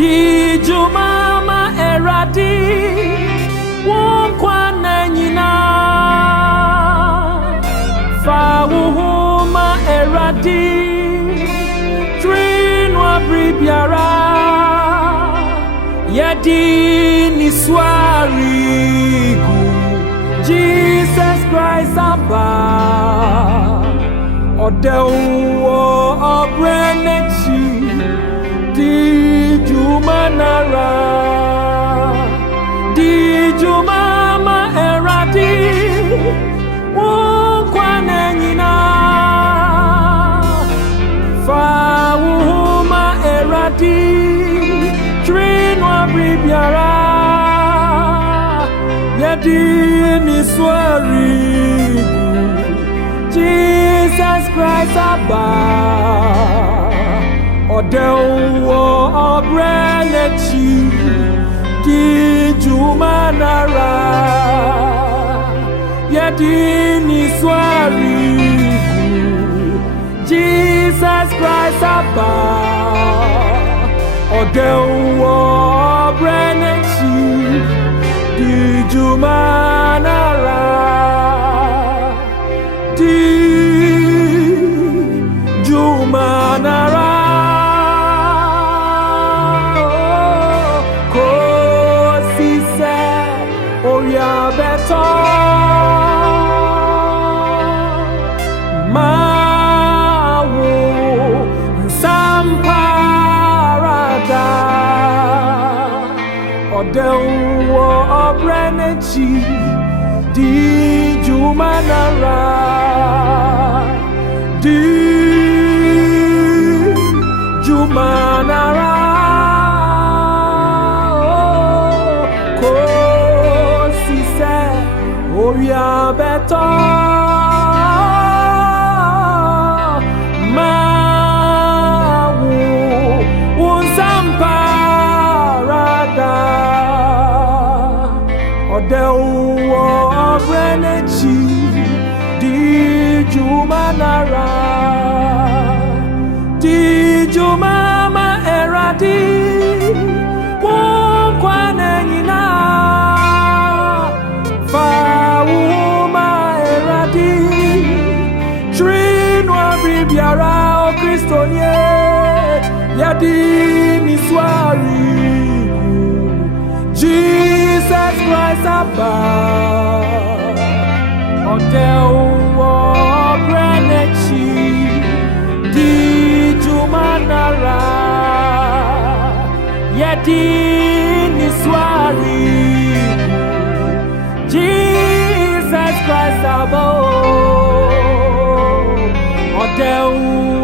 di jumama eradi wonkwana nyina fa wuhuma eradi trinwa bribiara yadi niswarigu Jesus Christ abba odewo obrenechi di jumanara di jumama eradi wonkwana nyina fa wuhuma eradi trinwa bribiara yadi niswarigu Jesus Christ abba odewo obrenechi di jumanara yadi niswarigu Jesus Christ abba odewo obrenechi di jumanara di jumanara Oya beto mawo samparada odewo obrenechi di jumanara di jumanara Oya beto mawu unsamparada odewo obrenechi di jumanara di jumama eradi wonkwana nyina fa biara o Kristonie yadi niswarigu Jesus Christ abba odewo obrenechi di jumanara yadi niswarigu Jesus Christ abba odewo